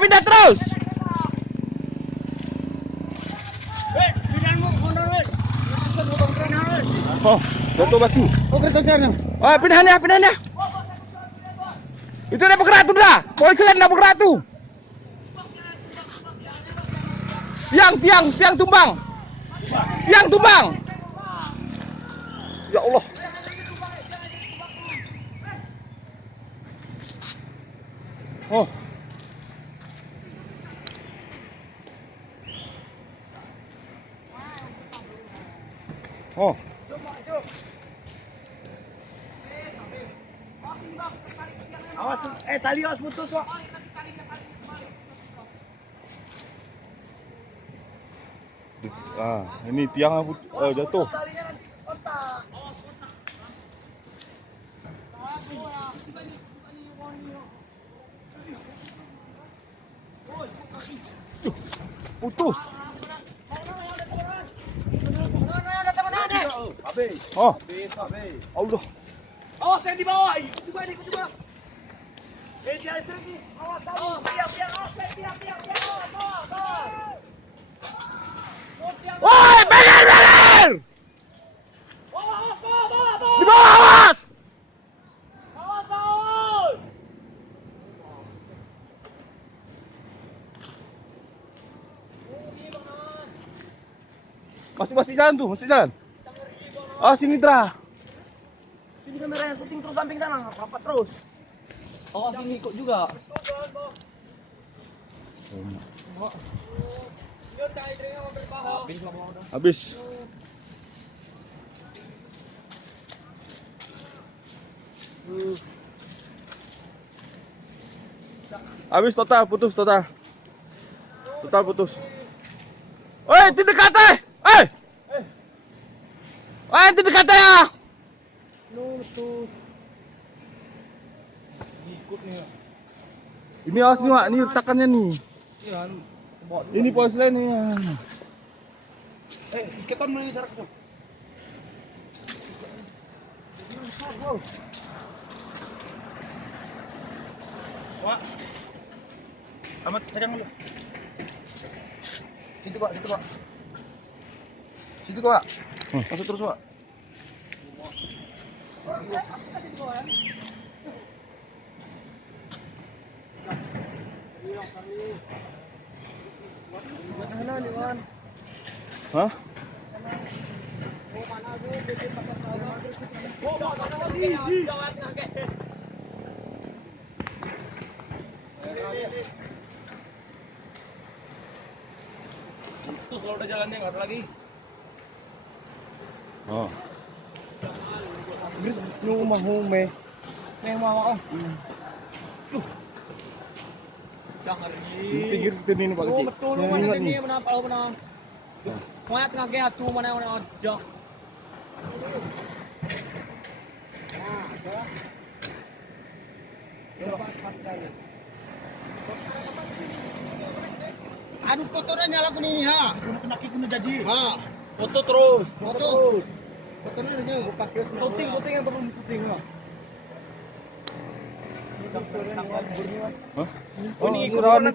Pindah terus. Oh, jatuh batu. Oh, kereta sana. Oh, pindahan ya. Itu ada bergerak tuh dah. Polisi lain ada bergerak tuh. Tiang tumbang. Tiang tumbang. Ya Allah. Oh. Oh. Awas, tali awas putus, Wak. Ini tiang jatuh. Putus. Oh. Allah. Awas yang di bawah. Ikut juga. Awas, biar. Woi, bener! Di bawah, awas! Masih jalan tuh, masih jalan. Oh, sini Dra. Sini kamera yang syuting terus samping sana, rapat terus. Awas ini ikut juga. Habis. Habis total, putus total. Total putus. Oi, tidak kata. Tidak kata ya. Ikut nih. Ini awas nih, Wak. Ini retakannya nih. Iya, Ini polisi lain nih. Ikatan mana ini syaratnya? Wak. Amat pegang dulu. Situ, Pak. Situ, Pak. Masuk terus, Wak. Hah? Tuh kalau udah jalannya nggak ada lagi. Oh. Gris hume. Memang Jangan Pinggir ini Pak kecil. betul mana ini benar. Mayat ngake hatu mana aja. Anu fotonya nyala kun ini ha. Kena jadi. Ha. Foto terus. Fotonya ada nyala. Syuting yang perlu syuting ya. Hah? Oh, ini ikut soalnya